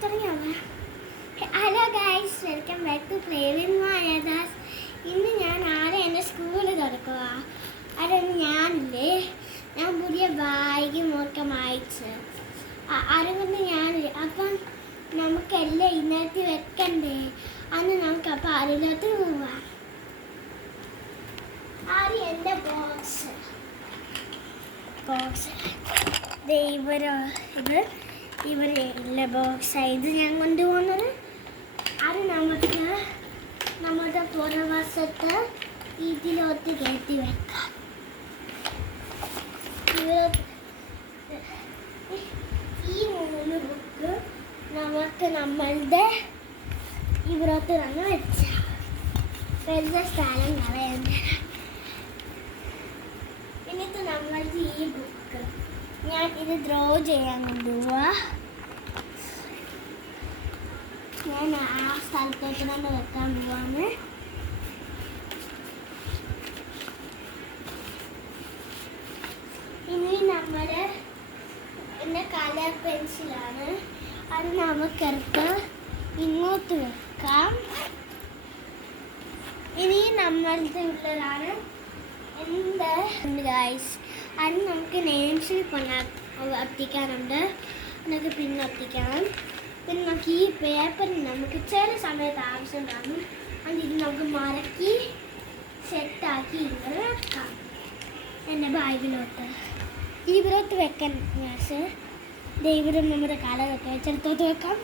Hello guys, welcome back to play with Mayadas. ഇന്ന് ഞാൻ എൻ്റെ സ്കൂളിൽ തുറക്കുക. അതൊന്ന് ഞാനില്ലേ, ഞാൻ പുതിയ ബാഗും ഒക്കെ വായിച്ച് അതുകൊണ്ട് അപ്പം നമുക്കെല്ലാം ഇന്നത്തെ വെക്കണ്ടേ. അന്ന് നമുക്ക് അപ്പം അതിലോട്ട് പോവാം. ആദ്യം എൻ്റെ ബോക്സ് ഇവിടെ ഇല്ല ബോക്സ് ഇത് ഞാൻ കൊണ്ടുപോകുന്നത്. അത് നമുക്ക് നമ്മുടെ പുറവശത്ത് ഇതിലോട്ട് കയറ്റി വെക്കാം. ഈ 3 ബുക്ക് നമുക്ക് നമ്മളുടെ ഇവിടോട്ട് തന്നെ വെച്ചാൽ വലിയ സ്ഥലം കളയണ്ട. എന്നിട്ട് നമ്മളുടെ ഈ ബുക്ക് ഞാൻ ഇത് ഡ്രോ ചെയ്യാൻ കൊണ്ടുപോവാ. ഞാൻ ആ സ്ഥലത്തോട്ട് തന്നെ വെക്കാൻ പോവാണ്. ഇനി നമ്മുടെ കളർ പെൻസിലാണ്. അത് നമുക്കെടുത്ത് ഇങ്ങോട്ട് വെക്കാം. ഇനി നമ്മളുടെ ഉള്ളതാണ് എന്ത് ഗൈസ്. അത് നമുക്ക് നെയിംസിൽ ഒട്ടിക്കാനുണ്ട്. നമുക്ക് പിന്നെ ഒട്ടിക്കണം. പിന്നെ നമുക്ക് ഈ പേപ്പറിൽ നമുക്ക് ചില സമയത്ത് ആവശ്യം കാണും. അതിൽ നമുക്ക് മടക്കി സെറ്റാക്കി ഇങ്ങനെ വെക്കാം. എൻ്റെ ബാഗിലോട്ട് ഇതിലോട്ട് വെക്കാൻ ഗ്യാസ് ഇവിടെ നമ്മുടെ കളറൊക്കെ വെച്ചെടുത്തോട്ട് വെക്കാം.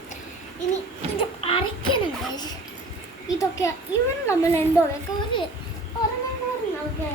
ഇനി ഇത് അരയ്ക്കണം ഗൈസ്. ഇതൊക്കെ ഇവൻ നമ്മൾ എന്തോ വെക്കാം. ഒരെണ്ണം നമുക്ക്